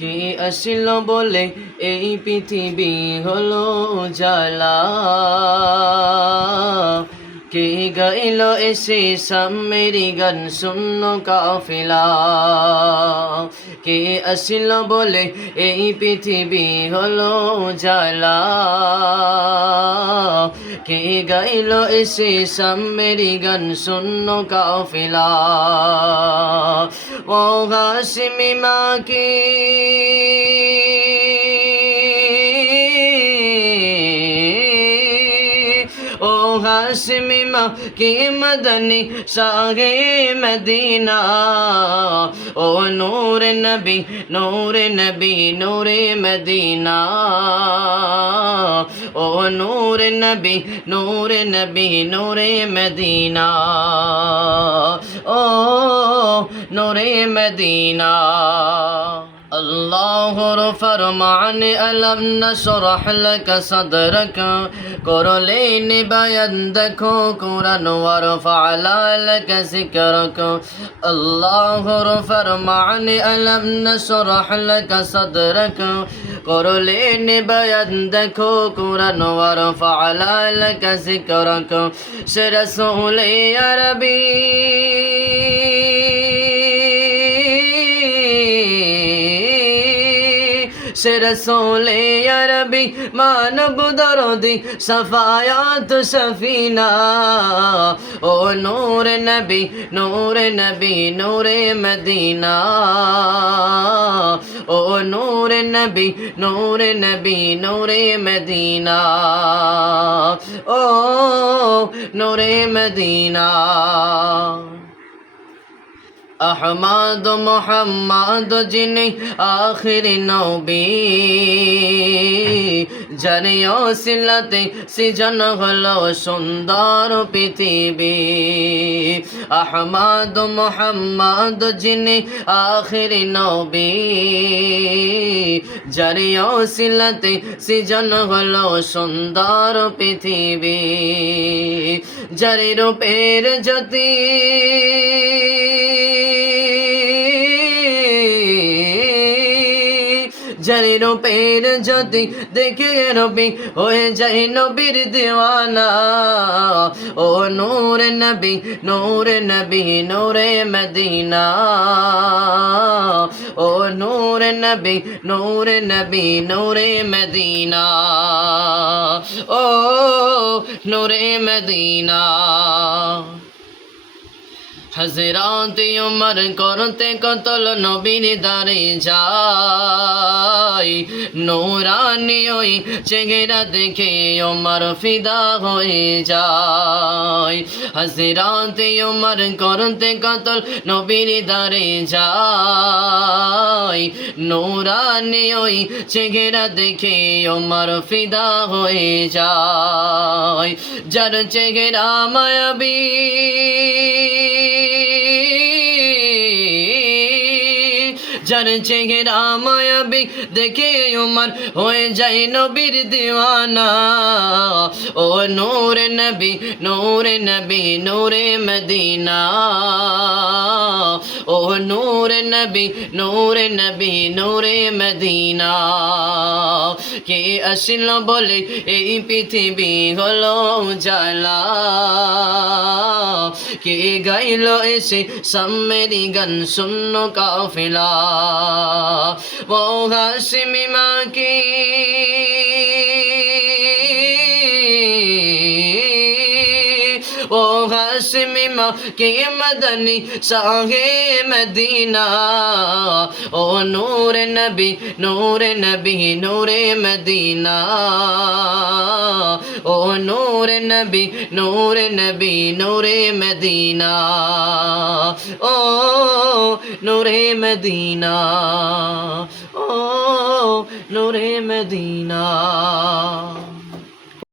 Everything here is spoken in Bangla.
কে আসিল বলে এই পৃথিবী হলো জ্বালা, কে গাইল এসে সামেরি গান শূন্য কাফেলা। কে আসিল বলে এই পৃথিবী হলো জ্বালা, কে গাইল এসে সামেরি গান শূন্য কাফেলা। ও হাশমি মাকে ও হাশমি মাকে মদনী শাহে মদিনা, ও নূর নবী নূরে মদিনা, ও নূর নবী নূরে মদিনা, ও নূরে মদিনা। আল্লাহর ফরমান আলম নশরহ লাক সদরক, করলেন বায়ান দেখো কুরআন ওয়ারফা লাক যিকরক। আল্লাহর ফরমান আলম নশরহ লাক সদরক, করলেন বায়ান দেখো কুরআন ওয়ারফা লাক যিকরক। সে রাসূল আরবী সে রসূল আরবি মানব দরদি সফায়াত সফিনা, ও নূর নবী নূরে মদিনা, ও নূর নবী নূরে মদিনা, ও নূরে মদিনা। আহমদ মোহাম্মদ যিনি আখিরি নবী, যার ওসিলাতে সৃজন হলো সুন্দর পৃথিবী। আহমদ মোহাম্মদ যিনি আখিরি নবী, যার ওসিলাতে সৃজন হলো সুন্দর পৃথিবী। যার রূপের জ্যোতি যার রূপের জ্যোতি দেখে রবি হয়ে যায় নবীর দিওয়ানা, ও নূর নবী নূরে মদিনা, ও নূর নবী নূরে মদিনা, ও নূরে মদিনা। হযরত উমর করতে কতল নবীর দারে যায়, নূরানি ওই চেহারা দেখে উমর ফিদা হয়ে যায়। হযরত উমর করতে কতল নবীর দারে যায়, নূরানি ওই চেহারা দেখে উমর ফিদা হয়ে যায়। যার চেহারা মায়াবী যার চেহারা মায়াবী দেখে উমর হয়ে যায় নবীর দিওয়ানা, ও নূর নবী নূরে মদিনা, ও নূর নবী নূরে মদিনা। কে আসিল বলে এই পৃথিবী হলো জ্বালা, কে গাইল এসে সামেরি গান শূন্য কাফেলা। ও হাশমি মাকে ও হাশমি মাকে মদনী শাহে মদিনা, ও নূর নবী নূরে মদিনা, ও নূর নবী নূরে মদিনা, ও নূরে মদিনা, ও নূরে মদিনা।